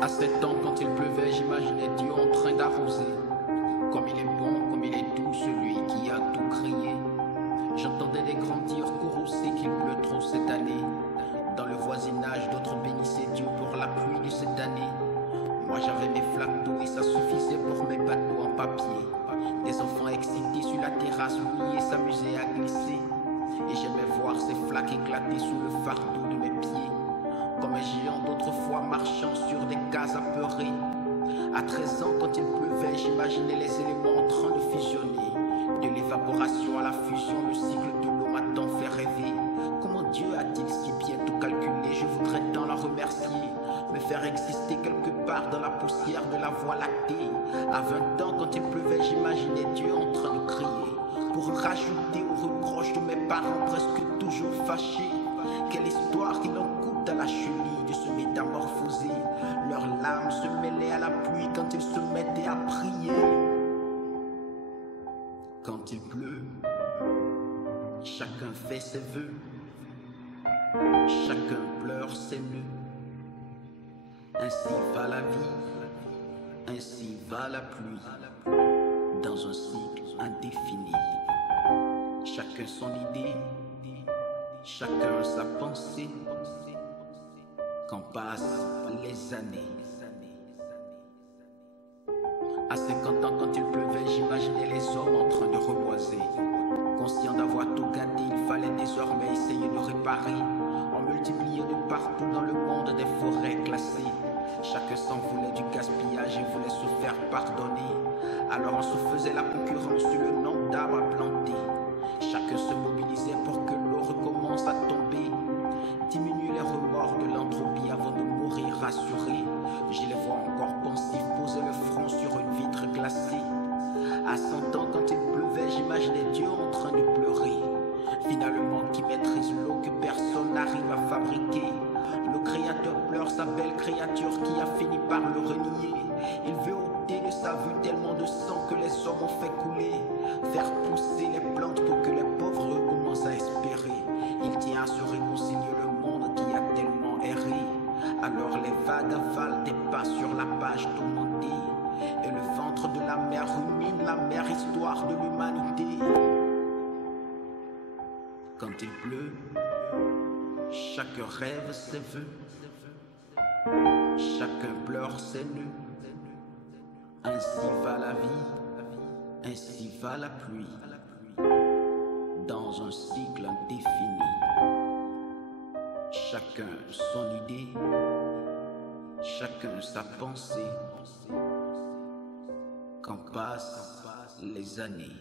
À 7 ans, quand il pleuvait, j'imaginais Dieu en train d'arroser. Comme il est bon, comme il est doux, celui qui a tout créé. J'entendais des grands dire courroucés qu'il pleut trop cette année. Dans le voisinage, d'autres bénissaient Dieu pour la pluie de cette année. Moi j'avais mes flaques d'eau et ça suffisait pour mes bateaux en papier. Des enfants excités sur la terrasse mouillés s'amusaient à glisser. Et j'aimais voir ces flaques éclater sous le fardeau de mes pieds. Comme un géant d'autrefois marchant sur des cases apeurées. À 13 ans, quand il pleuvait, j'imaginais les éléments en train de fusionner. De l'évaporation à la fusion, le cycle de l'eau m'a tant fait rêver. Comment Dieu a-t-il si bien tout calculé? Je voudrais tant la remercier, me faire exister quelque part dans la poussière de la voie lactée. À 20 ans, quand il pleuvait, j'imaginais Dieu en train de crier pour rajouter aux reproches de mes parents presque toujours fâchés. Quelle histoire qu'il en coûte à la chenille de se métamorphoser. Leurs larmes se mêlaient à la pluie quand ils se mettaient à prier. Quand il pleut, chacun fait ses vœux, chacun pleure ses nœuds. Ainsi va la vie, ainsi va la pluie, dans un cycle indéfini. Chacun son idée, chacun sa pensée. Quand passent les années. À 50 ans, quand il pleuvait, j'imaginais les hommes en train de reboiser. Conscient d'avoir tout gâté, il fallait désormais essayer de réparer. En multipliant de partout dans le monde des forêts classées. Chacun s'en voulait du gaspillage et voulait se faire pardonner. Alors on se faisait la concurrence sur le nombre d'arbres à planter. Chacun se mobilisait pour que l'eau recommence à tomber. Diminuer les remords de l'entropie avant de mourir rassuré. Je les vois encore pensifs poser le front sur une vitre glacée. À 100 ans, quand il pleuvait, j'imaginais Dieu en train de pleurer. Finalement, qui maîtrise l'eau que personne n'arrive à fabriquer. Le créateur pleure sa belle créature qui a fini par le renier. Il veut ôter de sa vue tellement de sang que les hommes ont fait couler. Faire pousser les plantes pour que les pauvres recommencent à espérer. Il tient à se réconcilier le monde qui a tellement erré. Alors les vagues avalent des pas sur la page tourmentée. Et le ventre de la mer rumine la mère histoire de l'humanité. Quand il pleut, chacun rêve ses vœux, chacun pleure ses nœuds. Ainsi va la vie, ainsi va la pluie, dans un cycle indéfini. Chacun son idée, chacun sa pensée. Quand passent les années.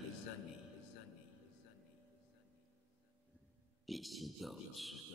Peace and